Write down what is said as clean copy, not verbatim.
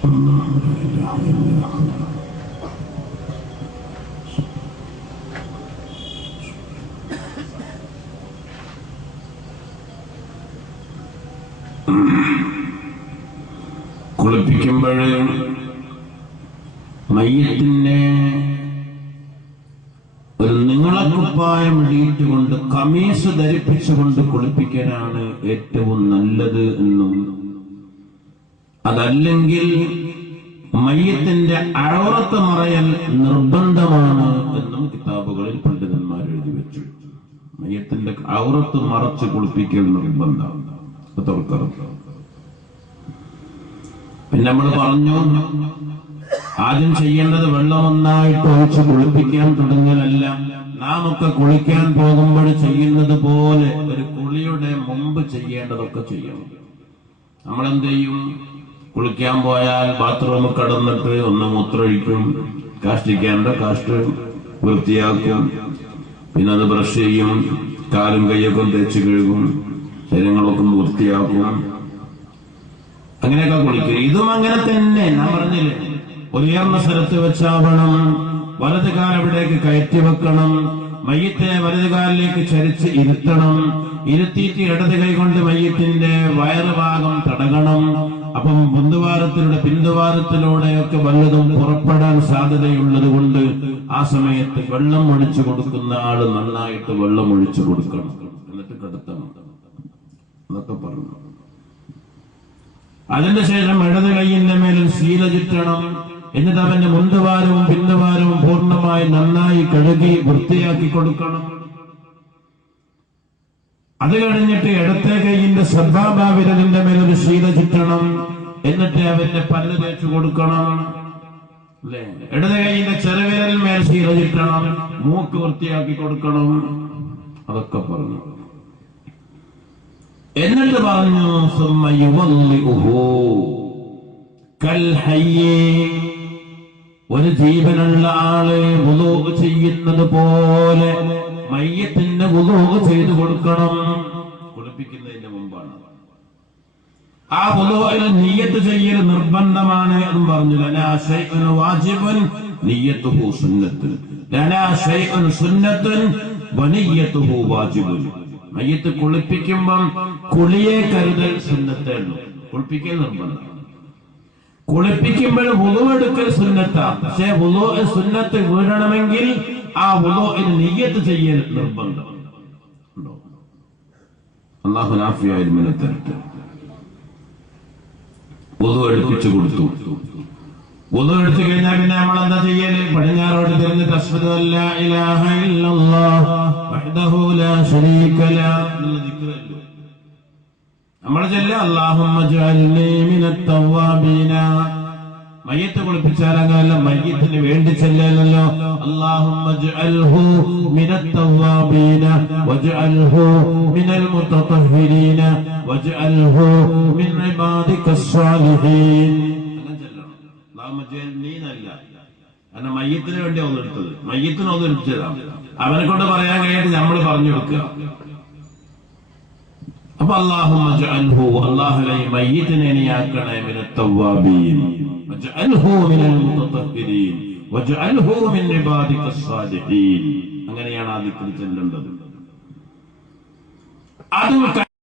കുളിപ്പിക്കുമ്പോൾ മയ്യത്തിനെ ഒരു നീളക്കുപ്പായം ഇടിയിട്ടുകൊണ്ട് കമീസ് ധരിപ്പിച്ചുകൊണ്ട് കുളിപ്പിക്കാനാണ് ഏറ്റവും നല്ലത് എന്നും, അതല്ലെങ്കിൽ മയ്യത്തിന്റെ ഔറത്ത് മറയൽ നിർബന്ധമാണ് എന്നും കിതാബുകളിൽ പണ്ഡിതന്മാർ എഴുതി വെച്ചു. മയ്യത്തിന്റെ ഔറത്ത് മറച്ച് കുളിപ്പിക്കൽ നിർബന്ധമാണ്. പിന്നെ നമ്മൾ പറഞ്ഞു, ആദ്യം ചെയ്യേണ്ടത് വെള്ളം ഒന്നായിട്ട് ഒഴിച്ച് കുളിപ്പിക്കാൻ തുടങ്ങലല്ല. നാം ഒക്കെ കുളിക്കാൻ പോകുമ്പോൾ ചെയ്യുന്നത് പോലെ ഒരു കുളിയുടെ മുമ്പ് ചെയ്യേണ്ടതൊക്കെ ചെയ്യണം. നമ്മളെന്ത് ചെയ്യും? കുളിക്കാൻ പോയാൽ ബാത്റൂമിൽ കടന്നിട്ട് ഒന്ന് മൂത്രമൊഴിക്കും, കാഷ്ടിക്കേണ്ട കാഷ്ട് വൃത്തിയാക്കും, പിന്നെ അത് ബ്രഷ് ചെയ്യും, കാലും കൈയൊക്കെ തേച്ച് കഴുകും, ശരീരങ്ങളൊക്കെ ഒന്ന് വൃത്തിയാക്കും, അങ്ങനെയൊക്കെ കുളിക്കും. ഇതും അങ്ങനെ തന്നെ. ഞാൻ പറഞ്ഞില്ലേ, ഉയർന്ന സ്ഥലത്ത് വെച്ചാവണം, വലതുകാൽ അവിടേക്ക് കയറ്റി വെക്കണം, മയ്യത്തെ വലതുകാലിലേക്ക് ചരിച്ച് ഇരുത്തണം, ഇരുത്തിയിട്ട് ഇടത് കൈകൊണ്ട് മയ്യത്തിന്റെ വയറുഭാഗം തടകണം. അപ്പം മുന്തുവാരത്തിലൂടെ പിന്തുവാരത്തിലൂടെയൊക്കെ വല്ലതും പുറപ്പെടാൻ സാധ്യതയുള്ളത് കൊണ്ട് ആ സമയത്ത് വെള്ളം ഒഴിച്ചു കൊടുക്കുന്ന ആള് നന്നായിട്ട് വെള്ളം ഒഴിച്ചു കൊടുക്കണം, എന്നിട്ട് കിടത്തണം എന്നൊക്കെ പറഞ്ഞു. അതിന്റെ ശേഷം ഇടത് കൈയിന്റെ മേലിൽ ശീല ചുറ്റണം. എന്നിട്ട് അവന്റെ മുന്തുവാരവും പിന്തുവാരവും പൂർണ്ണമായി നന്നായി കഴുകി വൃത്തിയാക്കി കൊടുക്കണം. അത് കഴിഞ്ഞിട്ട് ഇടത്തെ കൈയിന്റെ സബ്ബാബ വിരലിന്റെ മേലൊരു ശീല ചുറ്റണം. എന്നിട്ട് അവന്റെ പല്ല് തേച്ചു കൊടുക്കണം. അല്ലെ, ഇടത് കൈയിന്റെ ചെറുവിരൽ മേൽ ശീല ചുറ്റണം, മൂക്ക് വൃത്തിയാക്കി കൊടുക്കണം. അതൊക്കെ പറഞ്ഞു. എന്നിട്ട് പറഞ്ഞു, ഒരു ജീവനുള്ള ആള് വുളൂ ചെയ്യുന്നത് പോലെ മയ്യത്തിന് വുളൂ ചെയ്തു കൊടുക്കണം. കുളിപ്പിക്കുന്നതിന് മുമ്പാണ്. ആ വുളൂഇൽ നിയ്യത്ത് ചെയ്യൽ നിർബന്ധമാണ് എന്നും പറഞ്ഞു. ലനാ ശൈഉൻ വാജിബുൻ നിയ്യത്തുഹു സുന്നത്തുൻ, ലനാ ശൈഉൻ സുന്നത്തുൻ വനിയ്യത്തുഹു വാജിബുൻ. മയ്യത്ത് കുളിപ്പിക്കുമ്പം കുളിയെ കരുതൽ സുന്നത്തേള്ളൂ, കുളിപ്പിക്കൽ നിർബന്ധം. കുളിപ്പിക്കുമ്പോൾ വുളൂ എടുക്കൽ സുന്നത്താണ്. പക്ഷെ വുളൂ സുന്നത്ത് വീഴണമെങ്കിൽ ആ വുളൂഇൽ നിയ്യത്ത് ചെയ്യൽ നിർബന്ധം. അല്ലാഹു ആഫിയായി തരട്ടെ. വുളൂ എടുപ്പിച്ചു കൊടുത്തു. വുളൂ എടുത്തു കഴിഞ്ഞാൽ പിന്നെ നമ്മൾ എന്താ ചെയ്യല്? പടിഞ്ഞാറോട്ട് തിരിഞ്ഞിട്ട് അശ്ഹദു അല്ലാ ഇലാഹ ഇല്ലല്ലാഹ് വഹ്ദഹു ലാ ശരീക ലഹു എന്ന ദിക്റല്ലേ നമ്മൾ ചൊല്ലുക. അല്ലാഹുമ്മ ജഅൽനി മിനത്ത് തവ്വാബീന. മയ്യത്ത് കുളിപ്പിച്ചാൽ അങ്ങനെയല്ല, മയ്യത്തിന് വേണ്ടി ചെല്ലല്ലോ. അല്ലാഹുമ്മ ജഅൽഹു മിനത്ത് തവ്വാബീന വജഅൽഹു മിനൽ മുതതഹ്ഹിരീന വജഅൽഹു മിൻ ഇബാദികസ് സാലിഹീൻ. അങ്ങനെ ചെല്ലണം. അല്ലാഹുമ്മ ജഅൽനി എന്നല്ല, കാരണം മയ്യത്തിന് വേണ്ടി ഒന്നെടുത്തത്, മയ്യത്തിന് ഒന്നെടുത്തതാണ്. അവനെ കൊണ്ട് പറയാൻ കഴിയായിട്ട് നമ്മൾ പറഞ്ഞു കൊടുക്കുക. അപ്പൊ അല്ലാഹുമ്മ ജഅൽഹു, അല്ലാഹുവേ മയ്യിത്തിനെ നീയാക്കണേ മിനത്ത് തവ്വാബീൻ വജഅൽഹു മിനൽ മുതതഹ്ഹിരീൻ വജഅൽഹു മിൻ ഇബാദികസ് സാലിഹീൻ. അങ്ങനെയാണ് ആ ദിക്ർ ചെല്ലേണ്ടത്. അതും